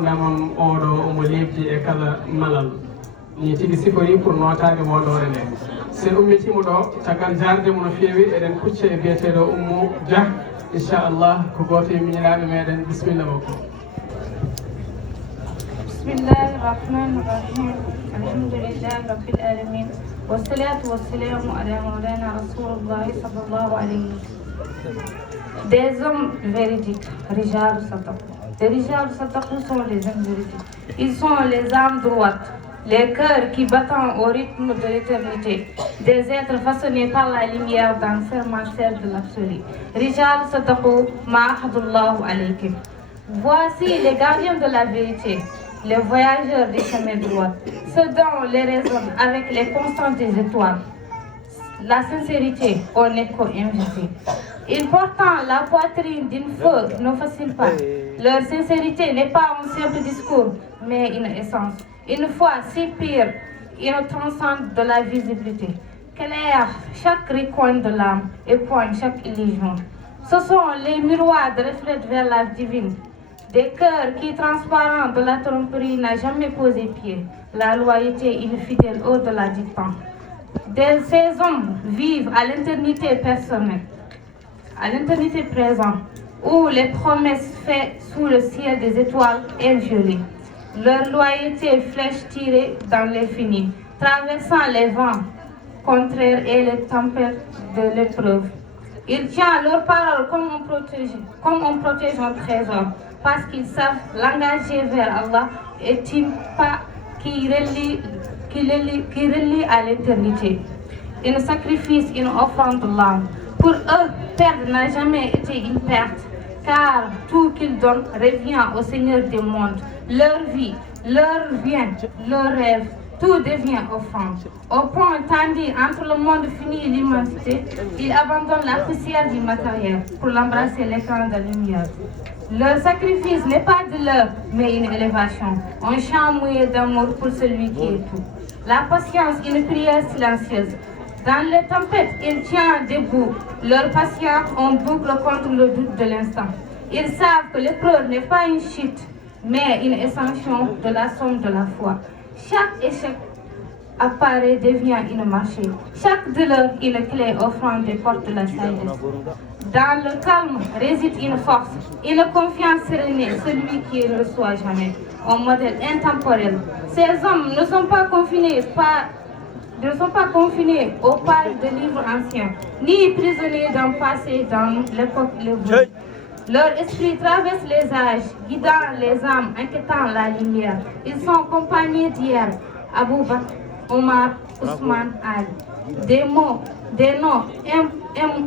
gurdamam oɗo omo lebdi e kala malal ni tigi sifori pour notade wondore nde sen ummitimo ɗo caggal jardemo no feewi eɗen kucca e biyeteɗo Oumou Dia inchallah ko goto e miñiraɓe meɗen bisimilla makko. Bismillahi rahmani rahim. Alhamdulillahi rabbil alamin. Wassalatu wassalamu ala maulana Rasulullah sallallahu alayhi wa sallam. Des hommes véridiques, Rijal Sadaqou. Les Rijal Sadaqou sont les hommes véridiques. Ils sont les âmes droites, les cœurs qui battent au rythme de l'éternité, des êtres façonnés par la lumière d'un serment de l'absolu. Rijal Sadaqou ma'ahadullahu alaykum. Voici les gardiens de la vérité, les voyageurs des chemins droits, ceux dont les raisons avec les constantes des étoiles. La sincérité au écho invisible. Ils portant la poitrine d'une feu ne facile pas. Leur sincérité n'est pas un simple discours, mais une essence. Une foi si pure, une transcende de la visibilité. Claire chaque recoin de l'âme et pointe chaque illusion. Ce sont les miroirs de reflètent vers la divine. Des cœurs qui, transparents de la tromperie, n'a jamais posé pied. La loyauté infidèle au-delà du temps. Ces hommes vivent à l'éternité personnelle, à l'éternité présente, où les promesses faites sous le ciel des étoiles inviolées. Leur loyauté flèche tirée dans l'infini, traversant les vents contraires et les tempêtes de l'épreuve. Ils tiennent leurs paroles comme on protège un trésor, parce qu'ils savent l'engager vers Allah est une pas qui relie à l'éternité. Un sacrifice, une offrande de l'âme. Pour eux, perdre n'a jamais été une perte, car tout qu'ils donnent revient au Seigneur des mondes. Leur vie, leur bien, leur rêve, tout devient offrande. Au point tendu entre le monde fini et l'immensité, ils abandonnent la poussière du matériel pour l'embrasser l'écran de lumière. Leur sacrifice n'est pas de l'heure, mais une élévation, un chant mouillé d'amour pour celui qui est tout. La patience, une prière silencieuse. Dans les tempêtes, ils tiennent debout. Leur patience, on boucle contre le doute de l'instant. Ils savent que l'épreuve n'est pas une chute, mais une ascension de la somme de la foi. Chaque échec apparaît devient une marché. Chaque douleur une clé offrant des portes de la sagesse. Dans le calme réside une force, une confiance sérénée, celui qui ne reçoit jamais, un modèle intemporel. Ces hommes ne sont pas confinés aux pages de livres anciens, ni prisonniers d'un passé dans l'époque légère. Leur esprit traverse les âges, guidant les âmes, inquiétant la lumière. Ils sont accompagnés d'hier, Abou Bakr, Omar, Ousmane, Ali. Des mots, des noms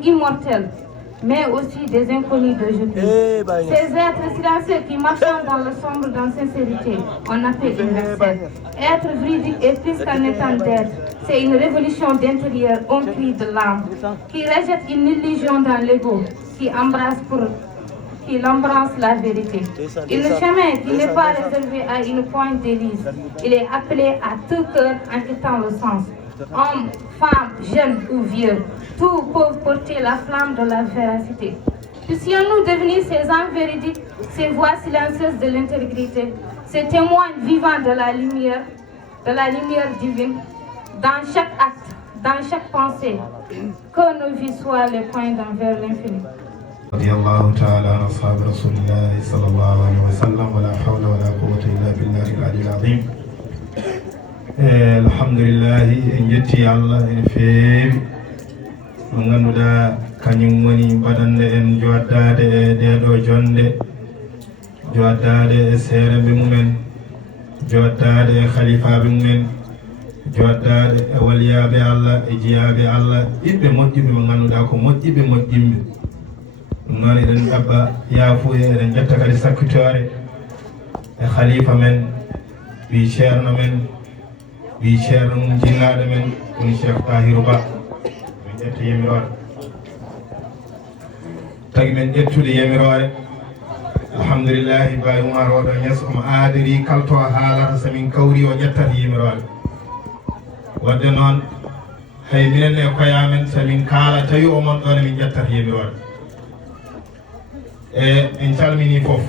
immortels, mais aussi des inconnus d'aujourd'hui. Ces êtres silencieux qui marchent dans le sombre d'insincérité, on appelle universel. Être véridique est plus qu'un état d'être. C'est une révolution d'intérieur, un cri de l'âme, qui rejette une illusion dans l'ego, qui embrasse la vérité. Une chemin qui n'est pas réservé à une pointe d'élise. Il est appelé à tout cœur en quittant le sens. Hommes, femmes, jeunes ou vieux, tous peuvent porter la flamme de la véracité. Puissions-nous devenir ces âmes véridiques, ces voix silencieuses de l'intégrité, ces témoins vivants de la lumière divine, dans chaque acte, dans chaque pensée, que nos vies soient les points vers l'infini. رضي الله تعالى عن أصحاب رسول الله صلى الله عليه وسلم ولا حول ولا قوة إلا بالله العلي العظيم. الحمد لله إن جتي الله إن فيم من غنودا كنيم وني بدن إن جواداد ديدو جوند جواداد سير بمؤمن جواداد خليفة بمؤمن جواداد أولياء بالله إجياء بالله إبن مجيب من غنودا كو مجيب مجيب noon eɗen ɗaɓɓa yaafuye eɗen ƴetta kadi sakkitore e khalifa men ɓi ceerno men ɓi ceerno mum jinnaɗo men woni cheikh Tahirou Ba min ƴetta yamirore tagi men ƴettude yamirore alhamdulillahi Baye Oumar oɗo ñes omo aadiri kalto haalata somin kawri o ƴettata yamirore wadde noon hay minen e koyamen somin kaala tawi omon ɗon min ƴettata yamirore en calmini fof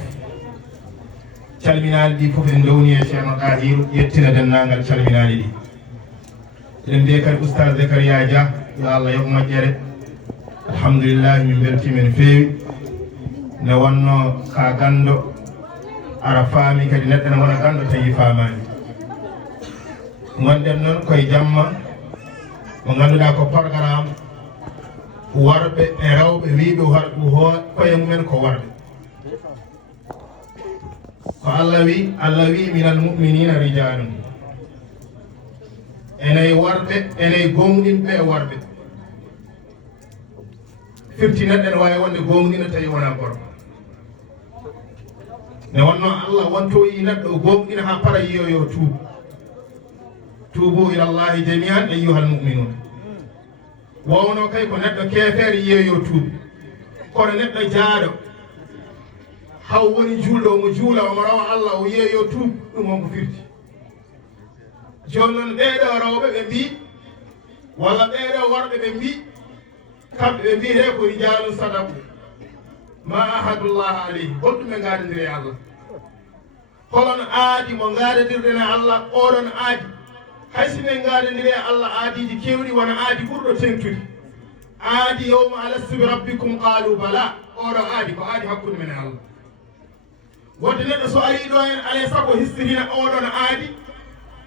calminaali ɗi fof en downi e ceerno Dahiru yettina denndaangal calminaali ɗi eɗen mbiye kadi oustad Zakaria Dia yo Allah yoɓ moƴƴere alhamdulillahi min beltima no feewi nde wonno ka ganndo ara faami kadi neɗɗo ne wona ganndo tawi faamaani gonɗen noon koye jamma mo ngannduɗaa ko programme worɓe e rewɓe wiiɓe koye mumen ko worɓe ko Allah wi minal mu'minina rijalun enayi worɓe enayi gonɗinɓe e worɓe firti neɗɗo ne wawi wonde gonɗina tawi wona gorko ne wonno Allah wonto yi neɗɗo gonɗina ha para yiyo yo tuubu ila llahi jami'an ayyuhal mu'minun wowno kay ko neɗɗo keefeere yiyo yo tuubi kono neɗɗo jaaɗo haw woni juulɗo omo juula omo rawa Allah o yiya yo tuub ɗum wonko firti joni noon ɓeeɗo rewɓe ɓe mbi walla ɓeeɗo worɓe ɓe mbi kamɓe ɓe mbiyete ko rijalun sadaku ma ahadullah aleyhi holɗum ɓe gaadodiri e Allah holon aadi mo gaadodirɗen e Allah oɗon aadi haysi men gaadodiri e Allah aadiji kewɗi wona aadi ɓurɗo tengtude aadi yawma alastu bi rabbikum qalu bala oɗo aadi ko aadi hakkude men e Allah wonde neɗɗo so ari ɗo hen alay sago histirina oɗon aadi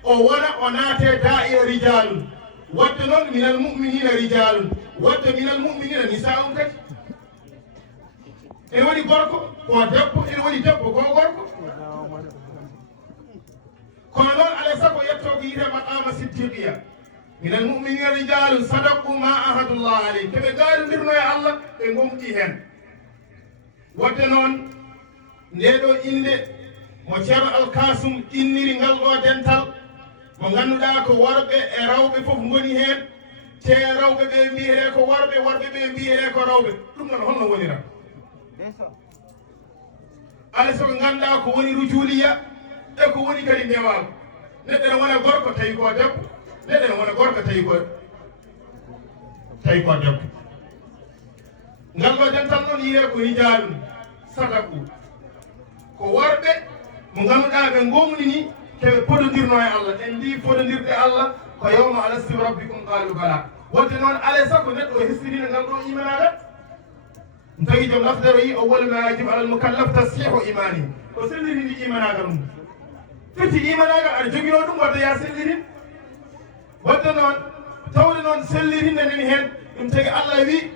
o wona o naate da'ira rijalun wadde noon minal mu'minina rijalun wadde minal mu'minina nisa'un kadi ene woni gorko ko debbo ene woni debbo ko gorko kono noon alay sago yettogo yite maqama siddiqiya minal mu'minina rijalun sadaqu ma ahadullah aleyh keɓe gaadodirno e Allah ɓe gomɗi hen wadde noon ndeɗo inde mo ceerno Alkasum inniri ngal ɗo dental mo ngannduɗaa ko worɓe e rewɓe fof ngoni heen te rewɓe ɓe mbiyete ko worɓe worɓe ɓe mbiyete ko rewɓe ɗum noon holno wonira alay sago ngannduɗaa ko woni rujuliya e ko woni kadi ndewal neɗɗo ne wona gorko tawi ko debbo neɗɗo ne wona gorko tawi ko debbo ngal ɗo dental noon yiye ko rijalum sadaku ko worɓe mo ngannduɗaa ɓe ngomnini keɓe pododirno e Allah en mbi pododirde Allah ko yawma alastu bi rabbikum qalu bala wonde noon alay sago neɗɗo o hestirina ngal ɗo imanagal tagi joom lafdaro yi awwal ma yajib alal mukallaf tashihu imani o sellirindi imanagal mum firti imanagal aɗa jogino ɗum wadde ya sellirin wadde noon tawde noon sellirinde nen heen ɗum tagi Allah wi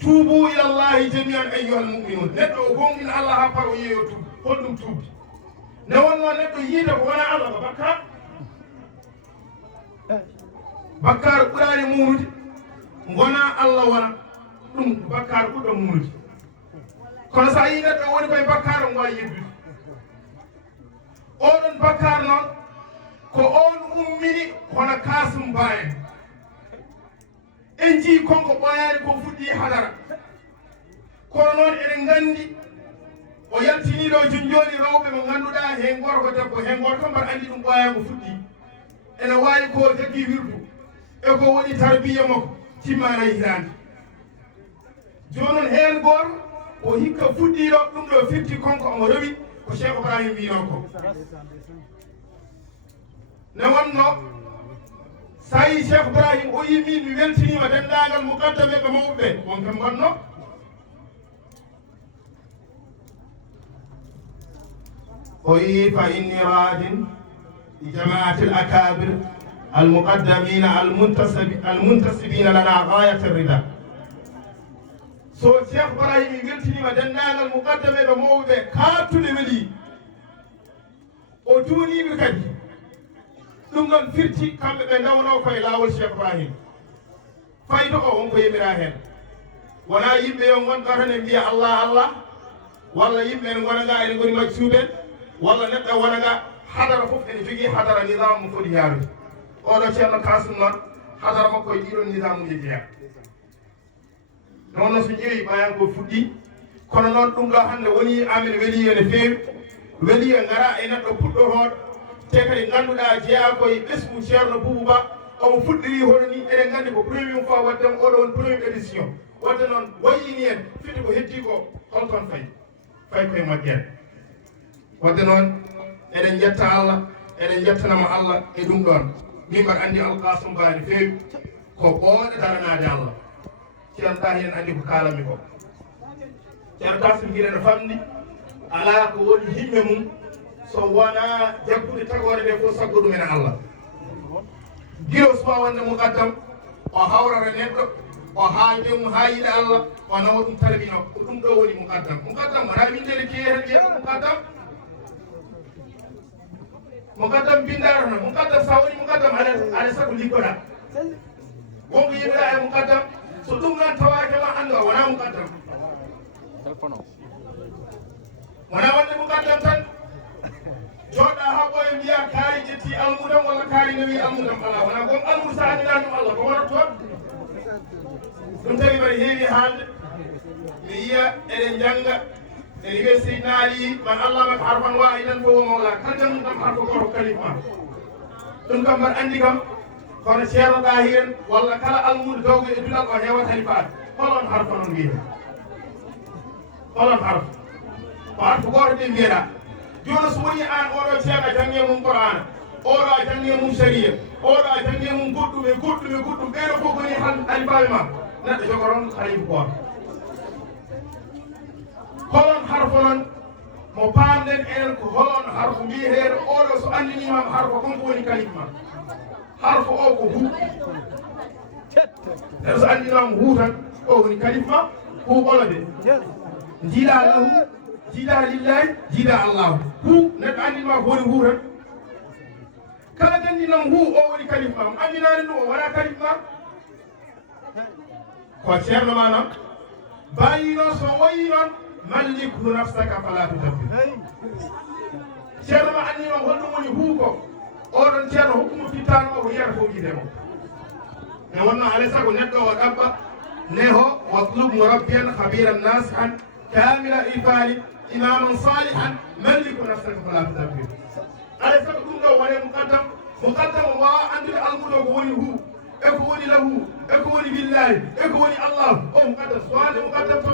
tuubu ila llahi jami'an ayyuhal mu'minun neɗɗo o gonɗina Allah ha par o yeeyo tuub holɗum tuubde ne wonno neɗɗo yiide ko wona Allah ko bakkar ɓurani mumude gona Allah wona ɗum bakkar ɓurɗo mumude kono sa yi neɗɗo woni koye bakkar o wawi yebdude oɗon bakkar noon ko on ummini hono kasum ba en jii konko ɓoyani ko fuɗɗi hadara kono noon eɗen gandi o yaltiniɗo joni rewɓe mo ngannduɗaa hen gorko debbo hen gorko mbaɗa andi ɗum ɓoyamo fuɗɗi ene wawi ko jaggi wirdu e ko woni tarbiya makko timmana hitande joni noon hen goto o hikka fuɗɗiɗo ɗum ɗo firti konko omo rewi ko Cheikh Ibrahima mbino ko ne wonno sa yi Cheikh Ibrahima o yimi mi weltinima dendagal muqaddame ɓe mawɓe ɓe wonɓe gonno وي فإني راج لجماعة الأكابر المقدمين المنتسبين لنا غاية الرضا so Cheikh Ibrahima weltinima dendagal muqaddame ɓe mawɓe kattude weeli o duuniɓe kadi ɗum ɗon firti kamɓe ɓe ndawno koye lawol Cheikh Ibrahima faydo o wonko yimira hen wona yimɓe yo gonɗo tan e mbiya Allah Allah walla yimɓe en gonaga ene goni majjuɓen walla neɗɗo wonaga hadara fof ene jogui hadara nidam mo foti yaarude oɗo ceerno Kasum noon hadara makko e ɗiɗon nidamuji jeeya noon no so ƴeewi ɓayan ko fuɗɗi kono noon ɗum ɗo hande woni amin weeliyo ne feewi weeliyo gara e neɗɗo puɗɗotoɗo te kadi ngannduɗa jeeya koye ɓesgu ceerno Boubou Ba omo fuɗɗiri hono ni eɗen gandi ko premiére fois waddemo oɗo woni premiére édition wadde noon wayini en fiɗi ko heddi ko holton fay koye moƴƴere wadde noon eɗen jetta Allah eɗen jettanama Allah e ɗum ɗon min mbaɗa anndi alkasum mbani feewi ko ɓooɗe daranade Allah ceerno tahi en anndi ko kalami ko ceerno kasum guiɗene famɗi ala ko woni himme mum so wona jaggude tagore nde fof saggo ɗumen e Allah guila suwa wonde mukaddam o hawrata neɗɗo o haalde mum ha yiɗa Allah o nawa ɗum talbino ko ɗum ɗo woni mukaddam wona windede keeren wiyeɗo mukaddam bindarata mukaddam sa woni mukaddam aɗa sago liggoɗa wonko yiɗoɗa e mukaddam so ɗum noon tawake ma anndu a wona mukaddam wona wonde mukaddam tan joɗɗa ha ɓoye mbiya kaari ƴetti almudam walla kaari nawi almudam ala wona gon almudu sa andina ɗum Allah ko wonat toon ɗum tagi mbaɗa heewi haalde mi yiya eɗen jangga e wiye seydina ali man allamat harfan wahidan fo wo mawla kala jangguɗam harfa goto kalifma ɗum kam mbaɗa andi kam kono ceerno ɗahiren walla kala almudu dawgo e dunal o hewat halifat holon harfa noon mbiyete holon harfa ko harfa goto ɓe mbiyeɗa joni so woni an oɗo ceerno a jangi mum qur'ana oɗo a jangi mum sharia oɗo a jangi mum goɗɗum e goɗɗum e goɗɗum ɓeɗo fof woni halifaɓe ma neɗɗo jogoron halifa goto holon harfa noon mo pamɗen enen ko holon harfa mbiyeteɗo oɗo so andinimama harfa konko woni kalifa ma harfa o ko hu neɗɗo so andinama hu tan o woni kalifa ma hu ɓolode jiiɗa lahu jiiɗa lillahi jiiɗa allahu hu neɗɗo andinma ko woni hu tan kala gandinam hu o woni kalifa ma andinani ɗum o wona kalifa ma ko ceerno ma noon bayi noon so wayi noon mallikhu nafsaka fala tudabbir ceerno ma anni noon holɗum woni hu ko oɗon ceerno hokkumo fittano o ko yiyata fof yidemo ne wonno alay sago neɗɗo o ɗaɓɓa neho watlub murabbiyan habiran nasihan kamila ifali imaman salihan mallikhu nafsaka fala tudabbir alay sago ɗum ɗo wone mukaddam o wawa andude almuɗo ko woni hu e ko woni lahu e ko woni billahi e ko woni allah o mukaddam so wande mukaddam to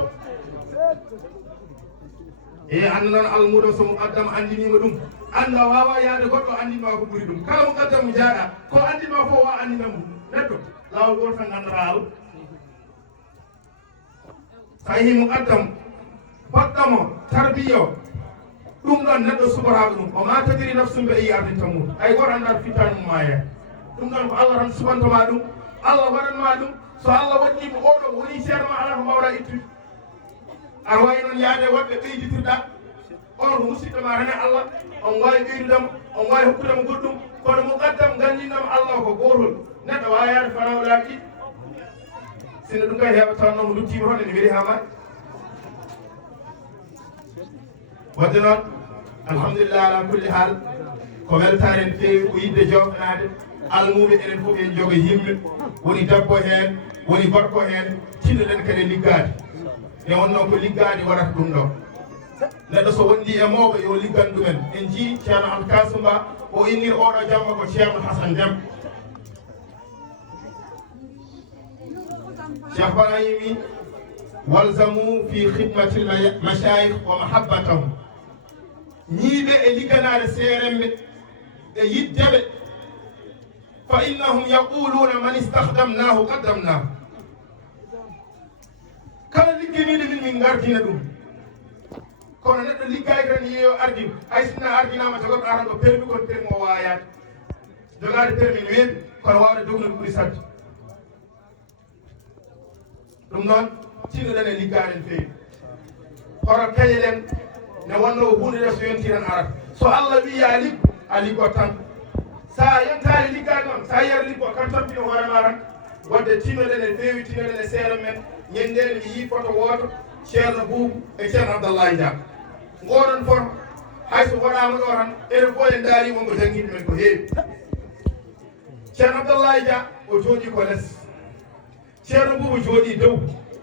anda noon almuɗo so mukaddam andinima ɗum anda wawa yaade goɗɗo andinma ko ɓuuri ɗum kala mukaddam jaaɗa ko andinma fof wa andinamo neɗɗo lawol goto tan gandata al sa yeehi mukaddam baɗɗamo tarbiya ɗum ɗon neɗɗo suɓorako ɗum o ma tadiri nafsum ɓe yi ardin tammude hay goto anda fittani mum ma yeeha ɗum ɗon ko Allah tan subantoma ɗum Allah waɗanma ɗum so Allah waɗnimo oɗo woni ceerno ma ala ko mbawɗa ittude aɗa wawi noon yaade woɓɓe ɓeyditirɗa on ko musidɗo ma tan e Allah on wawi ɓeydudemo on wawi hokkudemo goɗɗum kono mukaddam gandinɗamo Allah ko gotol neɗɗo wawa yaade fanawɗaɓe ɗiɗi sino ɗum kay heeɓa taw noon mo luttima toon ene weeli ha mbaɗi wadde noon alhamdulillah ala kulli hal ko weltare en feewi ko yidde jofnade almuɓe enen fof en jogo yimɓe woni debbo hen woni gorko hen tinnoɗen kadi liggade e wonno ko liggade waɗata ɗum ɗo neɗɗo so wondi e mawɓe yo liggan ɗumen en jii ceerno alkasum ba o innir oɗo jamma ko ceerno hasan dem cheikh barahimi walzamu fi khidmati lmashayikh wa mahabbatahum ñiiɓe e ligganade seeremɓe e yiddeɓe fa innahum yaquluna man istahdamnahu qaddamnahu kala ligginiɗo min gardina ɗum kono neɗɗo liggay tan yeeyo ardin hay sinna ardinama jogoɗo tan ko permis kon permis o wawa yaade jogade permis ne weeɓi kono wawde jognude ɓuuri sadde ɗum noon tinnoɗen e liggade en feewi hoto kañeɗen ne wonno hunde nde so yonti tan arata so Allah wi ya liggo a liggot tan sa yentari liggade noon sa yiyata liggo kan tampino hoorema tan wadde tinnoɗen e feewi tinnoɗen e seeɗa men ñandede mi yi photo woto ceerno Boubou e ceerno Abdallahi Dia ngoɗon photo hayso waɗama ɗo tan ene fof en daari wonko jangguide men ko heewi ceerno Abdallahi Dia o jooɗi ko less ceerno Boubou jooɗi dow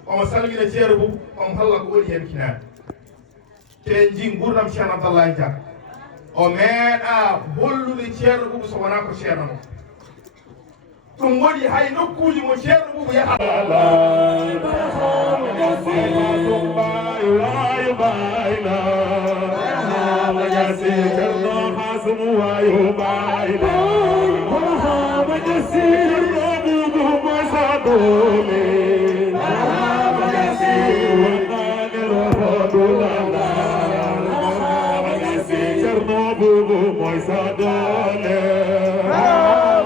omo salmina ceerno Boubou omo holla ko woni hen kinade te en jii gurdam ceerno Abdallahi Dia o meeɗa hollude ceerno Boubou so wona ko ceerno mo ɗum waɗi hay nokkuji mo ceerno Boubou yahata Majasi Karno Hasum Wayu Baila Majasi Karno Bubu Masadole Majasi Wanani Rohodulana Majasi Karno Bubu Masadole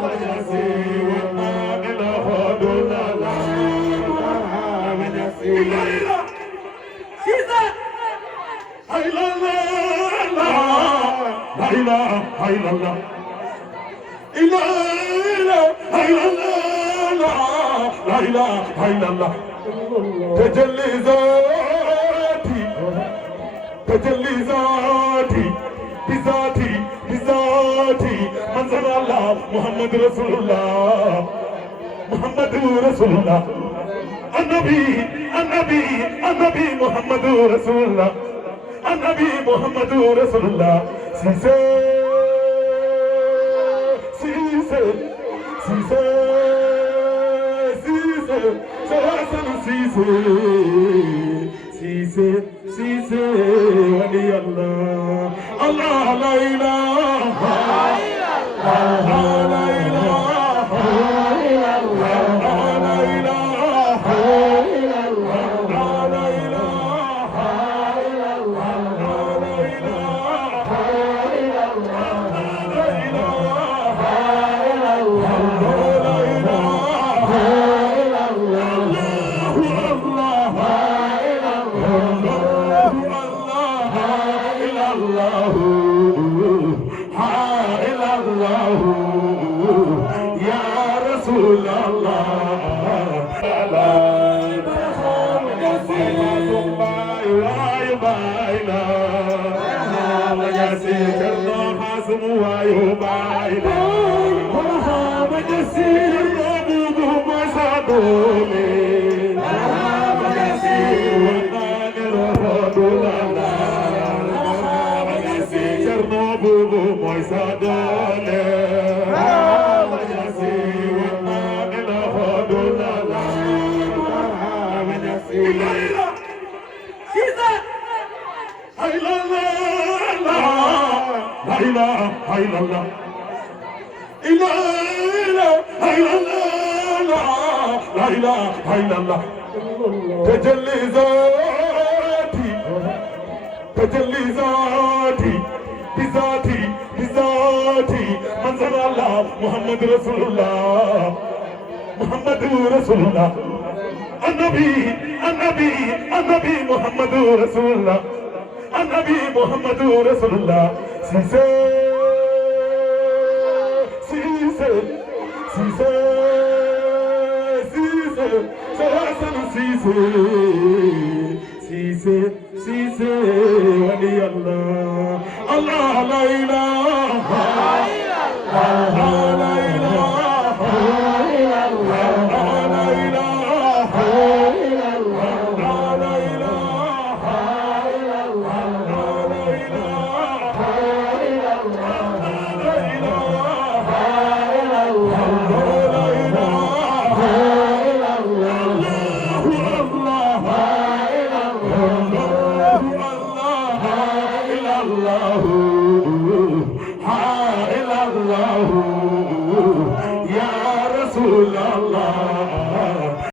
Majasi Wanani Rohodulana Majasi تجلي ذاتي بذاتي منظر الله محمد رسول الله النبي محمد رسول الله النبي محمد رسول الله سيسي ولي الله الله لا إله لا إله تجلي ذاتي بذاتي منظر الله محمد رسول الله النبي محمد رسول الله النبي محمد رسول الله سيسي ولي الله الله لا إله